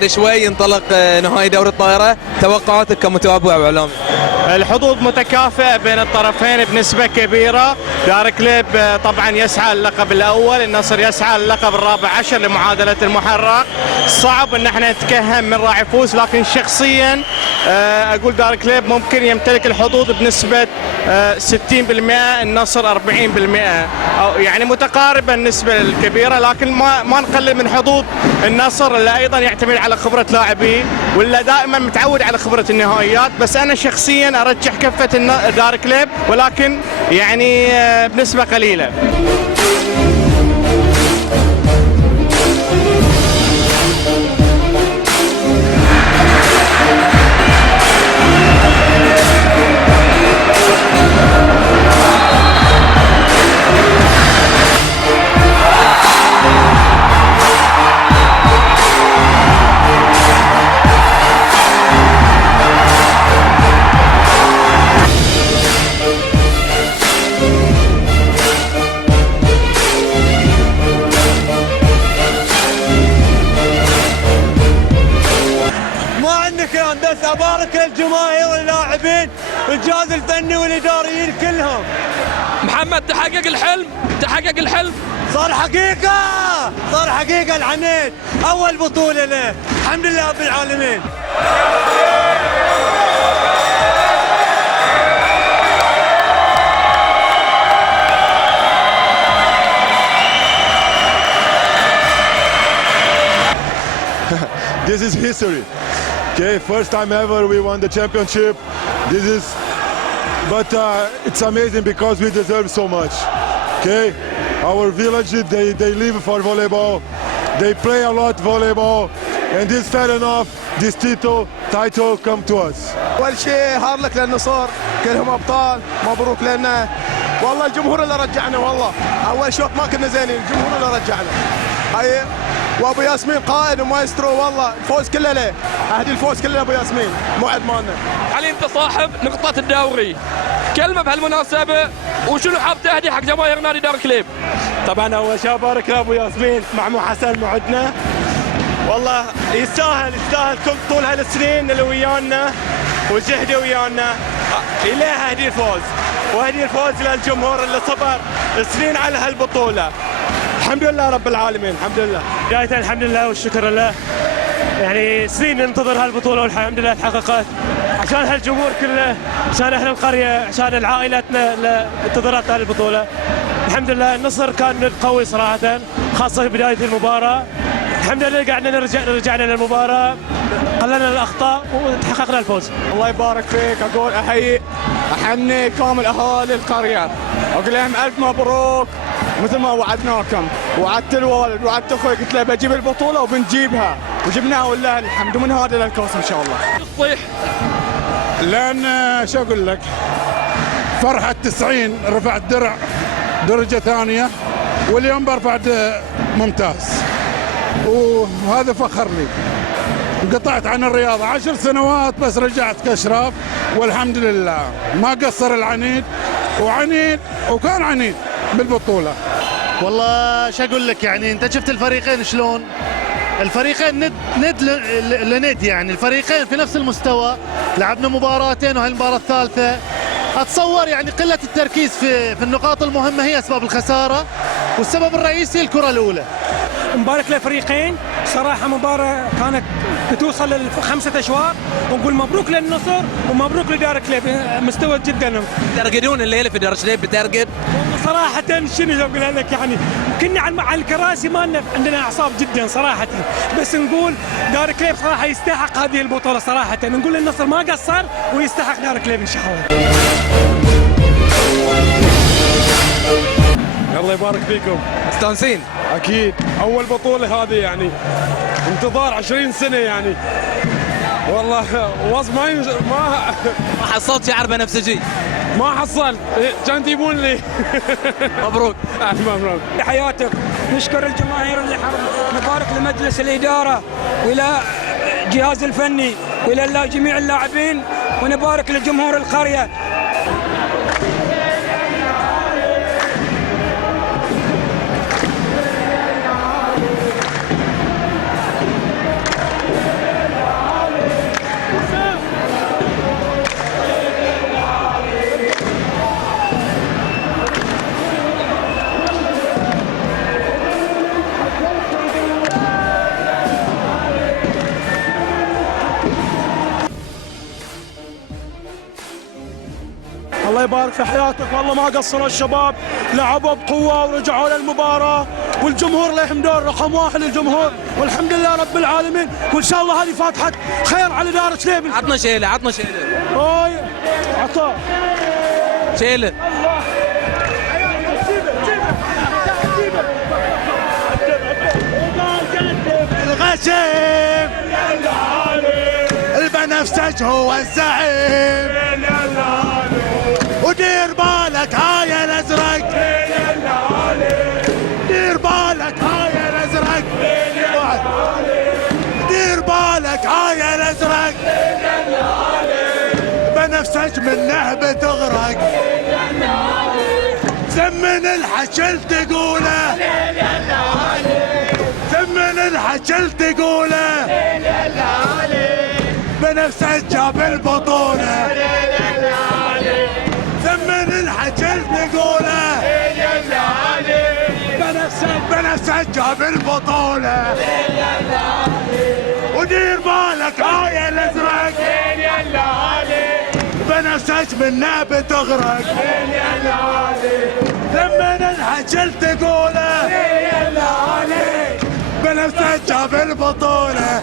بعد شوي ينطلق نهائي دوري الطائرة، توقعاتك كمتابع واعلامي؟ الحظوظ متكافئة بين الطرفين بنسبة كبيرة. دار كليب طبعا يسعى اللقب الأول، النصر يسعى اللقب الرابع عشر لمعادلة المحرق. صعب ان احنا نتكهن من راح يفوز، لكن شخصيا اقول دار كليب ممكن يمتلك الحظوظ بنسبة 60%، النصر 40%، أو يعني متقاربة النسبة الكبيرة، لكن ما نقلل من حظوظ النصر اللي ايضا يعتمد على خبرة لاعبيه ولا دائما متعود على خبرة النهائيات. بس انا شخصيا ارجح كفة دار كليب، ولكن يعني بنسبة قليلة. بس ابارك للجماهير واللاعبين والجهاز الفني والاداريين كلهم. محمد تحقق الحلم، تحقق الحلم، صار حقيقه، صار حقيقه العنيد، اول بطوله له، الحمد لله رب العالمين. This is history. Okay, first time ever we won the championship. This is, but it's amazing because we deserve so much. Okay, our village they live for volleyball. They play a lot volleyball, and it's fair enough. This title come to us. أول شيء هارد لك للنصر، كلهم أبطال، مبروك لنا. والله الجمهور اللي رجعنا، والله أول شوط ما كنا زينين، الجمهور اللي رجعنا. هاي وابو ياسمين قائد ومايسترو، والله الفوز كله له، اهدي الفوز كله لابو ياسمين، موعد مالنا. علي انت صاحب نقطة الدوري، كلمة بهالمناسبة وشنو حاب تهدي حق جماهير نادي دار كليب؟ طبعا اول شيء ابارك لابو ياسمين مع مو حسن معدنا، والله يستاهل طول هالسنين اللي ويانا وجهده ويانا، اليه اهدي الفوز واهدي الفوز للجمهور اللي صبر سنين على هالبطولة. الحمد لله رب العالمين، الحمد لله. بداية الحمد لله والشكر لله، يعني سنين ننتظر هالبطولة والحمد لله تحققت عشان هالجمهور كله، عشان اهل القرية، عشان عائلتنا اللي انتظرت هالبطولة. الحمد لله النصر كان قوي صراحة، خاصة في بداية المباراة. الحمد لله قعدنا رجعنا للمباراة، قللنا الأخطاء وتحققنا الفوز. الله يبارك فيك، أقول أحني كامل أهالي القرية، أقول لهم ألف مبروك مثل ما وعدناكم، وعدت الوالد وعدت أخوي، قلت له بجيب البطولة وبنجيبها، وجبناها ولله الحمد، ومن هذا للكوس إن شاء الله. صيح لأن شو أقول لك، فرحة 90 رفعت درع درجة ثانية، واليوم برفع ممتاز، وهذا فخر لي. انقطعت عن الرياضة 10 سنوات، بس رجعت كأشراف والحمد لله. ما قصر العنيد، وعنيد وكان عنيد بالبطولة. والله شو اقول لك، يعني انت شفت الفريقين شلون؟ الفريقين ند لند، يعني الفريقين في نفس المستوى، لعبنا مباراتين وهالمباراة الثالثة. اتصور يعني قلة التركيز في النقاط المهمة هي اسباب الخسارة، والسبب الرئيسي الكرة الأولى. مبارك للفريقين، صراحة مباراة كانت بتوصل ل5 أشواط، ونقول مبروك للنصر ومبروك لدار كليب، مستوى جدا. ترقدون الليلة في دار كليب، بترقد؟ صراحة شنو اقولها لك، يعني كنا على الكراسي ما عندنا اعصاب جدا صراحة، بس نقول دار كليب صراحة يستحق هذه البطولة صراحة، نقول النصر ما قصر ويستحق دار كليب ان شاء الله. الله يبارك فيكم. مستانسين؟ اكيد اول بطولة هذه، يعني انتظار 20 سنة يعني، والله وصف ما حصلت شعر بنفسجي؟ ما حصلت، كان تجيبون لي. مبروك. مبروك حياتك. نشكر الجماهير اللي نبارك لمجلس الإدارة وإلى الجهاز الفني وإلى جميع اللاعبين، ونبارك لجمهور القرية. الله يبارك في حياتك. والله ما قصروا الشباب، لعبوا بقوه ورجعوا للمباراه، والجمهور له يحمدون، رقم واحد الجمهور، والحمد لله رب العالمين. وان شاء الله هذه فاتحه خير على دار شليبي. عطنا شيله، عطنا شيله. هاي عطا شيله. الغشيم البنفسج هو الزعيم، ودير بالك هاي الازرق، دير بالك هاي الازرق، دير بالك هاي الازرق، بنفسج منه بتغرق، زمن الحشل تقوله، زمن الحشل تقوله، بنفسج جاب البطولة، زمن الحشل تقوله، بنفسج جاب البطولة، ودير بالك هاي الازرق، بنفسج منه بتغرق، زمن الحشل تقوله، بنفسج جاب البطولة.